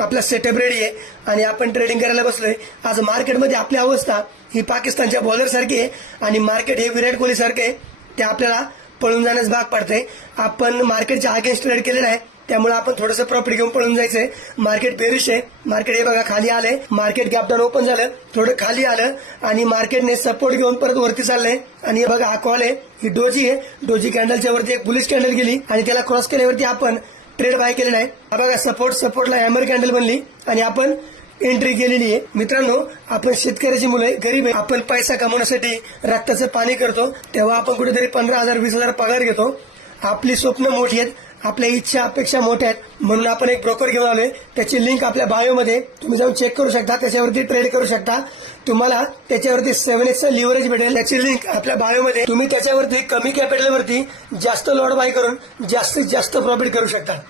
आपला setup ready आहे आणि आपण ट्रेडिंग करायला बसलोय. आज मार्केटमध्ये आपली अवस्था ही पाकिस्तानच्या बॉलर सारखी आहे आणि मार्केट हे विराट कोहली सारखे आहे, ते आपल्याला पळून जाण्यास भाग पडते. आपण मार्केटच्या अगेन्स्ट ट्रेड केलेला आहे, त्यामुळे आपण थोडंसं प्रॉफिट घेऊन पळून जायचंय. मार्केट बेरिश आहे. मार्केट हे बघा खाली आलंय. मार्केट गॅप डाऊन ओपन झालं, थोडं खाली आलं आणि मार्केटने सपोर्ट घेऊन परत वरती चाललंय. आणि हे बघा हा कॉल आहे, ही डोजी आहे. डोजी कॅन्डलच्या वरती एक बुलिश कॅन्डल गेली आणि त्याला क्रॉस केल्यावरती आपण ट्रेड बाय केलेला आहे. हा बघा सपोर्टला हॅमर कॅन्डल बनली आणि आपण एंट्री केलेली आहे. मित्रांनो, आपण शेतकऱ्याची मुलं आहे, गरीब आहे. आपण पैसा कमवण्यासाठी रक्ताचं पाणी करतो, तेव्हा आपण कुठेतरी 15,000 20,000 पगार घेतो. आपली स्वप्न मोठी आहेत, आपल्या इच्छा अपेक्षा मोठ्या आहेत, म्हणून आपण एक ब्रोकर घेऊन आलोय. त्याची लिंक आपल्या बायोमध्ये तुम्ही जाऊन चेक करू शकता, त्याच्यावरती ट्रेड करू शकता. तुम्हाला त्याच्यावरती 7x लिव्हरेज भेटेल. त्याची लिंक आपल्या बायोमध्ये. तुम्ही त्याच्यावरती कमी कॅपिटलवरती जास्त लॉट बाय करून जास्तीत जास्त प्रॉफिट करू शकता.